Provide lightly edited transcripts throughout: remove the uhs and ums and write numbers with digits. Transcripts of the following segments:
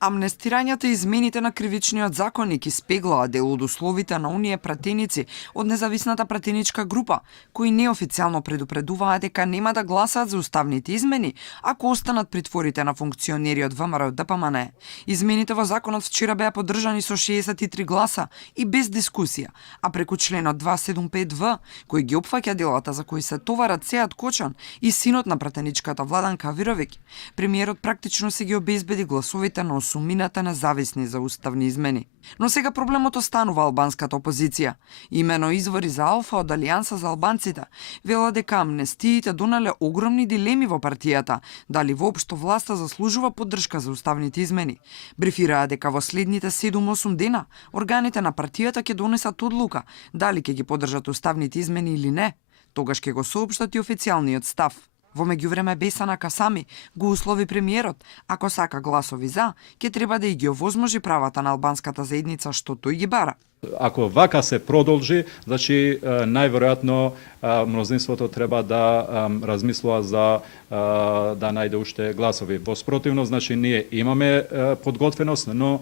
Амнестирањата и измените на кривичниот законник испеглаа дел од условите на оние пратеници од независната пратеничка група, кои неофицијално предупредуваат дека нема да гласаат за уставните измени, ако останат притворите на функционери од ВМРО ДПМН. Измените во законот вчера беа поддржани со 63 гласа и без дискусија, а преку членот 275В, кој ги опфаќа делата за кои се товарат Сеат Кочан и синот на пратеничката Владан Кавировиќ, премиерот практично се ги обезбеди гласовите на осумината независни за уставни измени. Но сега проблемот останува албанската опозиција. Имено извори за Алфа од Алијанса за албанците велат дека амнестиите донале огромни дилеми во партијата, дали воопшто власта заслужува поддршка за уставните измени. Брифираа дека во следните 7-8 дена органите на партијата ќе донесат одлука дали ќе ги поддржат уставните измени или не. Тогаш ќе го соопштат и официјалниот став. Во меѓувреме Бесана Касами го услови премиерот, ако сака гласови за, ќе треба да и ги овозможи правата на албанската заедница што тој ги бара. Ако вака се продолжи, значи најверојатно мнозинството треба да размислува за да најде уште гласови. Во спротивно, значи ние имаме подготвеност, но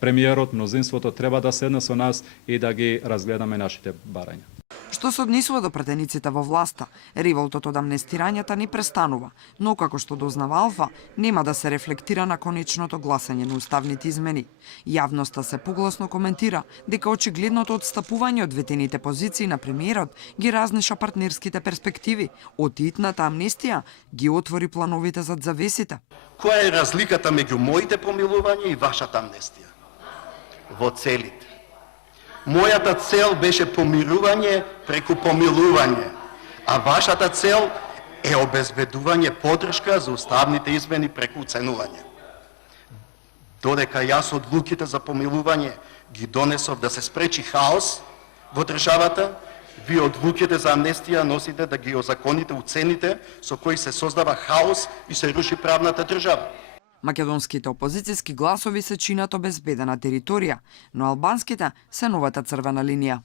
премиерот, мнозинството треба да седне со нас и да ги разгледаме нашите барања. Што се однесува до пратениците во власта, револтот од амнестирањата не престанува, но како што дознава Алфа, нема да се рефлектира на конечното гласање на уставните измени. Јавноста се погласно коментира дека очигледното отстапување од ветените позиции на премиерот ги разнеша партнерските перспективи, отитната амнестија ги отвори плановите зад завесите. Која е разликата меѓу моите помилувања и вашата амнестија? Во целите. Мојата цел беше помирување преку помилување, а вашата цел е обезбедување поддршка за уставните измени преку уценување. Додека јас одлуките за помилување ги донесов да се спречи хаос во државата, вие одлуките за амнестија носите да ги озаконите уцените со кои се создава хаос и се руши правната држава. Македонските опозицијски гласови се чинат обезбедена територија, но албанските се новата црвена линија.